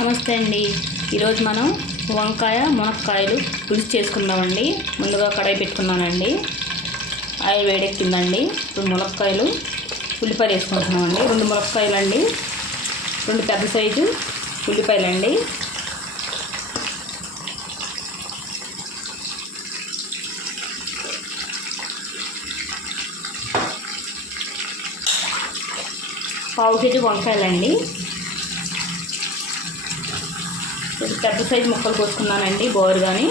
నమస్తే అండి. ఈరోజు మనం వంకాయ మునక్కాయలు పులుసు చేసుకుందామండి. ముందుగా కడాయి పెట్టుకున్నానండి, ఆయిల్ వేడెక్కిందండి. ఇప్పుడు మునక్కాయలు ఉల్లిపాయలు వేసుకుంటున్నామండి. 2 మునక్కాయలు అండి, 2 పెద్ద సైజు ఉల్లిపాయలు అండి. పావు కేజీ వంకాయలండి. పెద్ద సైజు ముక్కలు కోసుకున్నానండి, బోరుగాని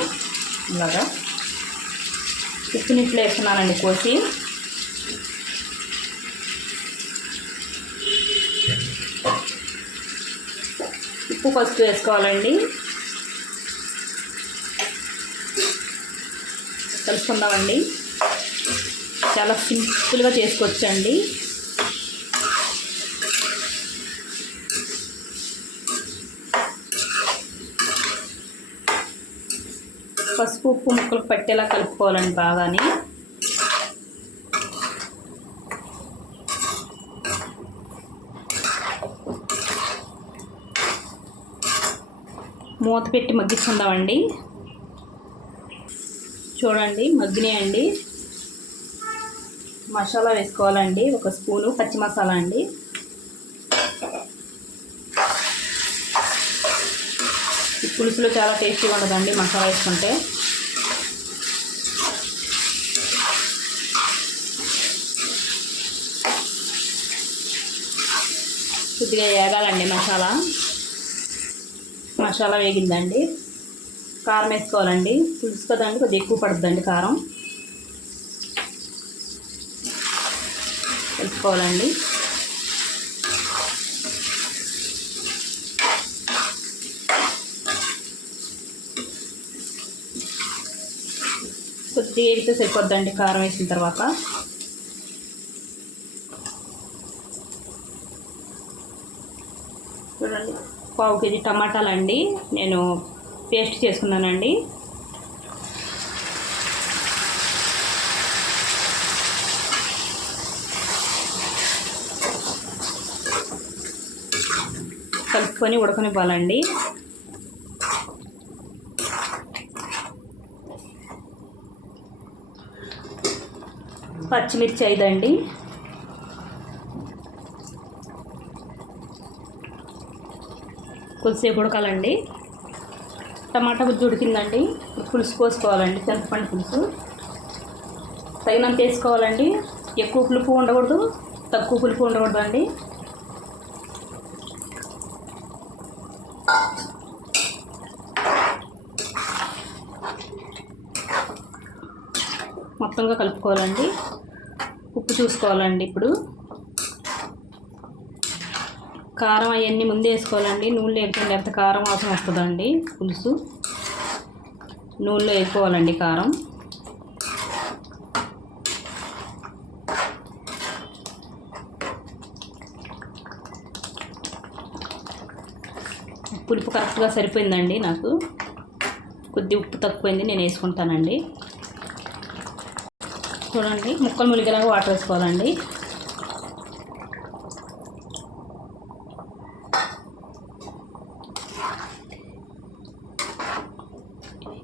ఇలాగా ఉప్పునిట్లు వేస్తున్నానండి కోసి. ఉప్పు పసుపు వేసుకోవాలండి, కలుపుకుందామండి. చాలా సింపుల్గా చేసుకోవచ్చండి. పసుపు ఉప్పు ముక్కలకు పట్టేలా కలుపుకోవాలండి బాగాని. మూత పెట్టి మగ్గించుకుందామండి. చూడండి మగ్గినాయండి. మసాలా వేసుకోవాలండి, 1 స్పూను పచ్చి మసాలా అండి. ఈ పులుసులో చాలా టేస్టీగా ఉండదండి మసాలా వేసుకుంటే. కొద్దిగా వేగాలండి మసాలా వేగిందండి. కారం వేసుకోవాలండి, పులుసు కదండి కొద్దిగా ఎక్కువ పడుతుందండి కారం. కలుపుకోవాలండి. కొద్దిగా వేడితే సరిపోద్దండి కారం వేసిన తర్వాత. చూడండి, పావు కేజీ టమాటాలండి నేను పేస్ట్ చేసుకున్నానండి. కలుపుకొని ఉడకనివ్వాలండి. పచ్చిమిర్చి 5 అండి. కొద్దిసేపు ఉడకాలండి. టమాటా గుజ్జు ఉడికిందండి. పులుసు పోసుకోవాలండి, చింతపండు పులుసు తగినంత వేసుకోవాలండి. ఎక్కువ పులుపు ఉండకూడదు, తక్కువ పులుపు ఉండకూడదు అండి. మొత్తంగా కలుపుకోవాలండి. ఉప్పు చూసుకోవాలండి. ఇప్పుడు కారం అవన్నీ ముందే వేసుకోవాలండి. నూనెలో వేసుకోండి, ఎంత కారం వాసన వస్తుందండి. పులుసు నూనెలో వేసుకోవాలండి కారం. పులుపు కరెక్ట్గా సరిపోయిందండి నాకు. కొద్ది ఉప్పు తక్కువైంది, నేను వేసుకుంటానండి. చూడండి, ముక్కలు ములిగేలాగా వాటర్ వేసుకోవాలండి.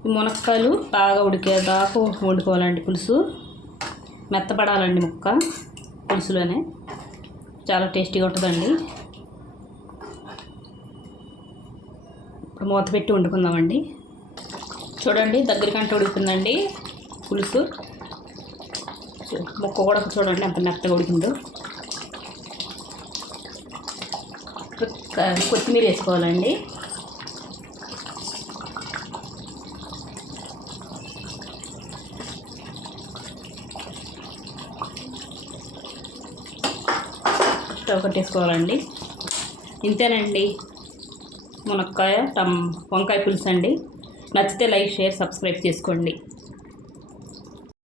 ఈ మునక్కాయలు బాగా ఉడికేదాకా వండుకోవాలండి. పులుసు మెత్తపడాలండి ముక్క పులుసులోనే, చాలా టేస్టీగా ఉంటుందండి. ఇప్పుడు మూత పెట్టి వండుకుందామండి. చూడండి, దగ్గరికంట ఉడుకుతుందండి పులుసు. ముక్క కూడా చూడండి ఎంత మెత్తగా ఉడికిందో. కొత్తిమీర వేసుకోవాలండి. స్టవ్ కట్టేసుకోవాలండి. ఇంతేనండి మునక్కాయ వంకాయ పులుసు అండి. నచ్చితే లైక్, షేర్, సబ్స్క్రైబ్ చేసుకోండి.